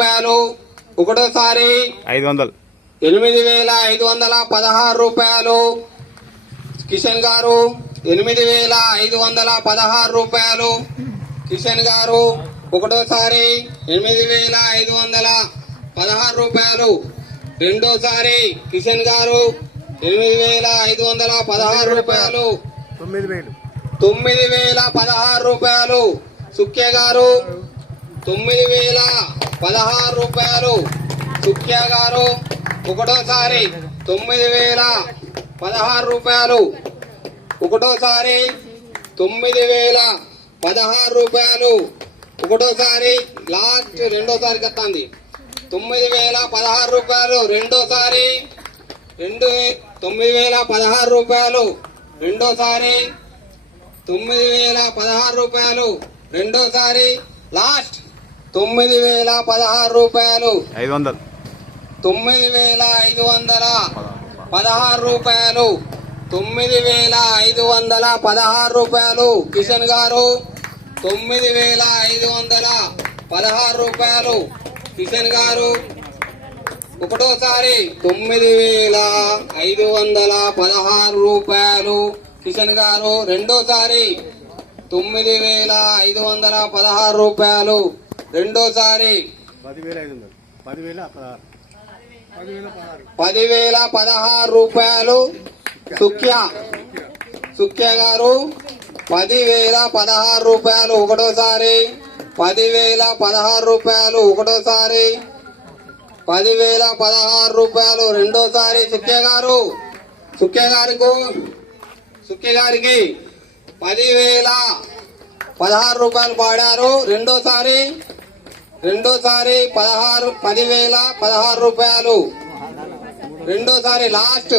రూపాయలు ఒకటోసారి 500 8,516 రూపాయలు కిషన్ గారు 8,516 రూపాయలు కిషన్ గారు ఒకటోసారి 8,516 రూపాయలు రెండోసారి కిషన్ గారు 8,516 రూపాయలు 9,016 రూపాయలు సుఖ్య గారు 9,016 రూపాయలు సుఖ్య గారు ఒకటోసారి 9,016 రూపాయలు ఒకటోసారి 9,016 రూపాయలు ఒకటోసారి లాస్ట్ రెండోసారి కత్తాంది 9,016 రూపాయలు రెండోసారి 9,016 రూపాయలు రెండోసారి 9,016 రూపాయలు రెండోసారి లాస్ట్ 9,016 రూపాయలు 500 9,516 రూపాయలు 9,516 రూపాయలు కిషన్ గారు 9,516 రూపాయలు కిషన్ గారు ఒకటోసారి 9,516 రూపాయలు కిషన్ గారు రెండోసారి 9,516 రూపాయలు రెండోసారి 10,016 రూపాయలు సుఖ్య గారు 10,016 రూపాయలు ఒకటోసారి 10,016 రూపాయలు ఒకటోసారి 10,016 రూపాయలు రెండోసారి సుఖ్య గారికి 10,016 రూపాయలు పాడారు రెండోసారి 10,016 రూపాయలు రెండోసారి లాస్ట్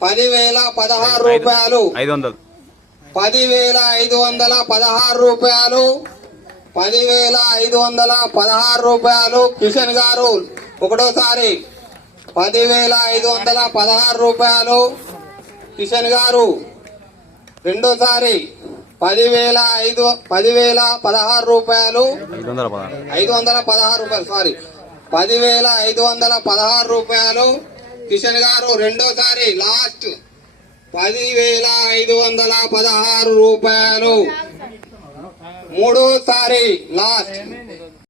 10,016 రూపాయలు 10,516 రూపాయలు 10,516 రూపాయలు కిషన్ గారు ఒకటోసారి 10,516 రూపాయలు కిషన్ గారు రెండోసారి 10,016 రూపాయలు 516 రూపాయలు సారీ 10,516 రూపాయలు కిషన్ గారు రెండోసారి లాస్ట్ 10,516 రూపాయలు మూడోసారి లాస్ట్